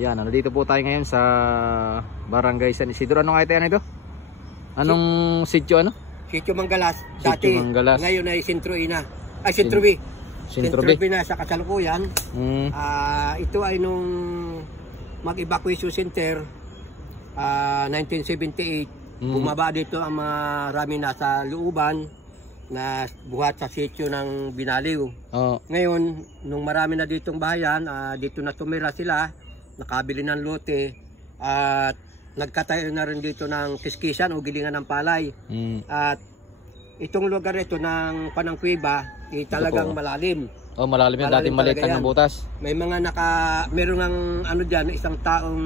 Yan, dito po tayo ngayon sa Barangay San Isidro. Anong ito yan ito? Anong sitio ano? Sitio Manggalas. Dati, Manggalas. ngayon ay Sentro E na. Ay, Sentro B. Sentro B B na sa kasalukuyan. Ito ay nung mag-evacuation center 1978. Bumaba dito ang marami nasa looban na buhat sa sitio ng Binaliw. Ngayon, nung marami na ditong bahayan, dito na tumira sila, nakabili ng lote at nagkatayo na rin dito ng kiskisan o gilingan ng palay. At itong lugar ito ng Panangkuiba talagang malalim. Malalim yan, dating maliit lang ng butas. May mga meron ng ano diyan, isang taong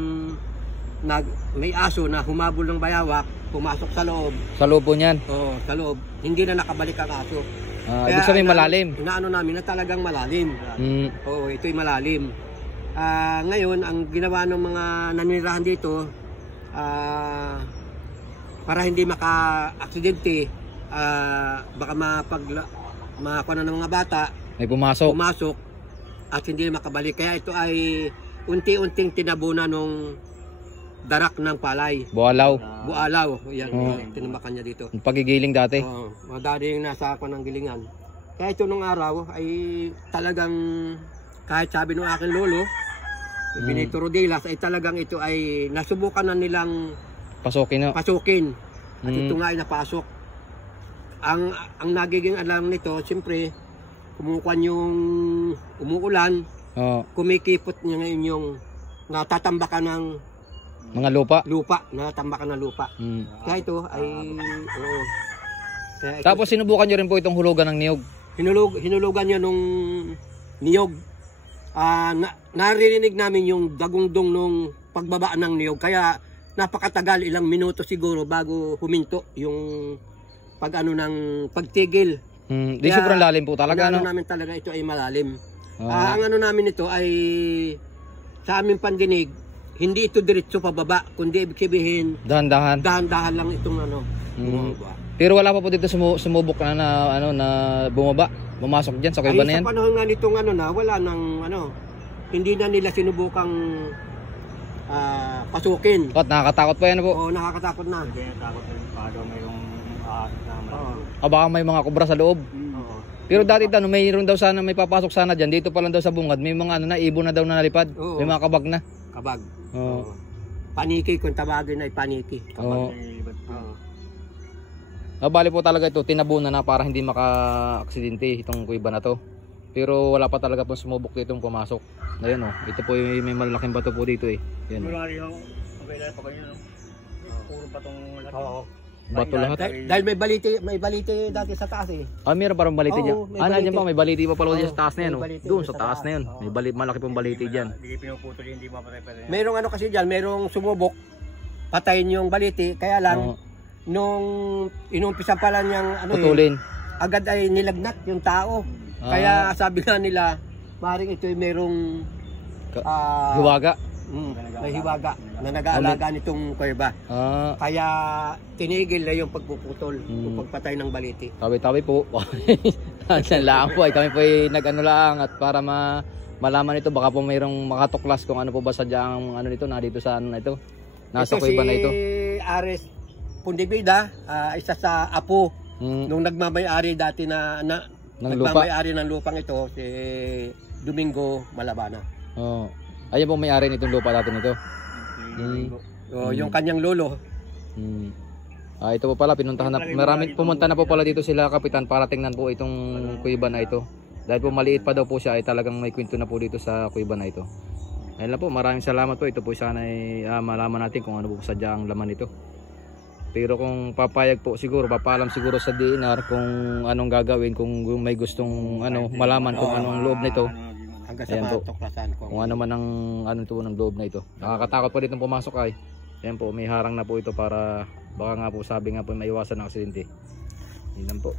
may aso na humabol ng bayawak, pumasok sa loob. Sa loob po niyan? Oo, sa loob. Hindi na nakabalik ang aso. Ibig sabihin malalim? Inaano namin na talagang malalim. Oo, ito'y malalim. Ngayon, ang ginawa ng mga nanirahan dito, para hindi maka-aksidente, baka makakuha na ng mga bata, may pumasok at hindi makabalik. Kaya ito ay unti-unting tinabunan ng darak ng palay. Bualaw. Yan, tinamakan niya dito. Pagigiling dati. Madali yung nasa ako ng gilingan. Kaya ito nung araw ay talagang, kahit sabi ng aking lolo, Benito Rodelas, ay talagang ito ay nasubukan na nilang pasukin. At ito nga ay napasok. Ang nagiging alam nito, siyempre, kumukuha yung umuulan, kumikipot niya ngayon yung natatambakan ng mga lupa, natatambakan ng lupa. Kaya ito ay tapos sinubukan nyo rin po itong hulugan ng niyog. Hinulugan niya nung niyog. Naririnig namin yung dagungdong nung pagbaba ng niyog, kaya napakatagal, ilang minuto siguro bago huminto yung pagtigil. Di sobrang lalim po talaga, no? Namin talaga ito ay malalim. Ang ano namin ito ay sa aming pandinig, hindi ito diretso pababa, kundi ibig sabihin dahan-dahan lang itong bumaba. Pero wala pa po dito sumubok na bumaba, bumasok diyan sa kuiba na yan. Sa panahon nga nitong wala nang hindi na nila sinubukang pasukin. Nakakatakot pa yan po. Oo, nakakatakot na. Hindi takot na pado mayroong baka may mga kubra sa loob. Pero dati mayroon daw sana may papasok sana diyan, dito pa lang daw sa bungad, may mga ibon na daw na nalipad. May mga kabag na. Kabag. Paniki kung tawagin ay paniki. Kabag. Bali po talaga ito, tinabunan na para hindi maka-aksidente itong kuiba na to. Pero wala pa talaga pong sumubok dito pumasok. Ayun ito po may malaking bato po dito eh. Yan. Puro batong laki. Bato lahat. Dahil may balite dati sa taas eh. Meron parang balite diyan. Nandiyan pa, may balite pa pala diyan sa taas na yan. Doon sa taas na yan. May malaki pong balite diyan. Hindi pinuputol, hindi mapatay-patay. Merong kasi diyan, merong sumubok patayin yung balite, kaya lang nung inumpisa pa lang niyang putulin, agad ay nilagnat yung tao. Kaya sabi nga nila, maring ito ay merong hiwaga. May hiwaga na nag-aalaga nitong kuweba. Kaya tinigil na yung pagpuputol, yung pagpatay ng baliti. Tabi-tabi po. Lang po ay kami po ay nag-ano lang at para malaman ito, baka po mayroong makatuklas kung ano po ba sadyang nito na dito sa ito. Nasa kuweba na ito. Ares Pundibida, isa sa apo nung nagmamay-ari dati nagmamay-ari ng lupang ito, si Domingo Malabana. Ayan po may-ari nitong lupa natin ito. Yung kanyang lolo. Ito po pala, pinuntahan na, pumunta na po pala dito sila kapitan para tingnan po itong kuiba na ito. Dahil po maliit pa daw po siya, ay talagang may kwento na po dito sa kuiba na ito. Ayun lang po, maraming salamat po. Ito po sana ay malaman natin kung ano po sadya ang laman ito. Pero kung papayag po siguro, papaalam siguro sa DNR kung anong gagawin, kung may gustong malaman kung anong loob nito. Hanggang sa matuklasan kung ano man ang ng loob na ito. Nakakatakot pa dito pumasok ay. Ayan po, may harang na po ito para baka nga po sabi nga po maiwasan ng aksidente. Yun lang po.